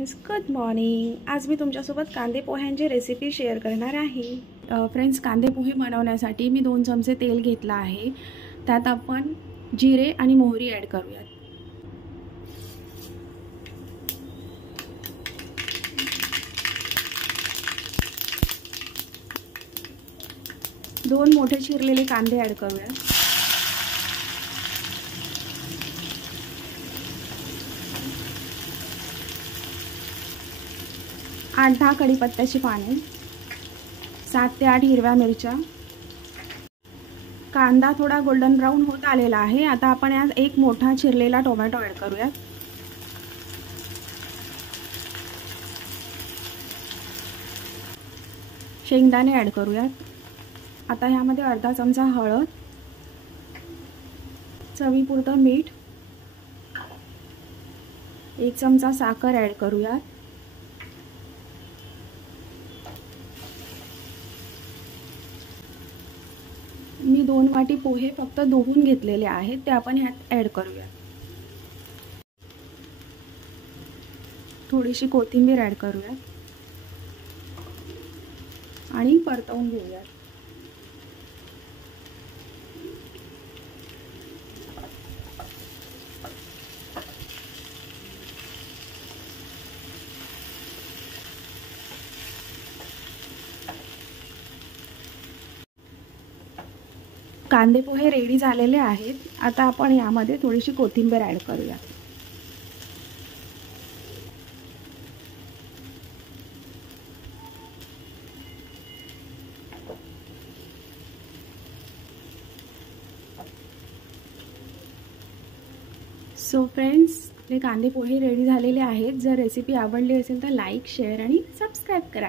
Friends, good morning. आज मी तुमच्यासोबत कांदे पोह्यांची रेसिपी शेअर करणार आहे। फ्रेंड्स, कांदे पोहे बनवण्यासाठी मी 2 चमचे तेल घेतला आहे। त्यात आपण जिरे आणि मोहरी ॲड करूयात। दोन मोठे चिरलेले कांदे ॲड करूयात। आठ 10 कढीपत्त्याची पाने, 7 ते 8 हिरव्या मिरच्या। कांदा थोडा गोल्डन ब्राउन होत आलेला आहे। आता आपण यात एक मोठा चिरलेला टोमॅटो ॲड करूयात। शेंगदाणे ॲड करूयात। आता ह्यामध्ये अर्धा चमचा हळद, चवीपुरतं मीठ, 1 चमचा साखर ॲड करूयात। मी 2 वाटी पोहे फक्त धुवून घेतलेले आहेत, ते आपण ह्यात ॲड करूया। थोडीशी कोथिंबीर ॲड करूया आणि परतवून घेऊया। कांदे पोहे रेडी झालेले आहेत। आता आपण यामध्ये थोडीशी कोथिंबीर ॲड करूया। सो फ्रेंड्स, आपले कांदे पोहे रेडी झालेले आहेत। जर रेसिपी आवडली असेल तर लाईक, शेअर आणि सबस्क्राईब करा।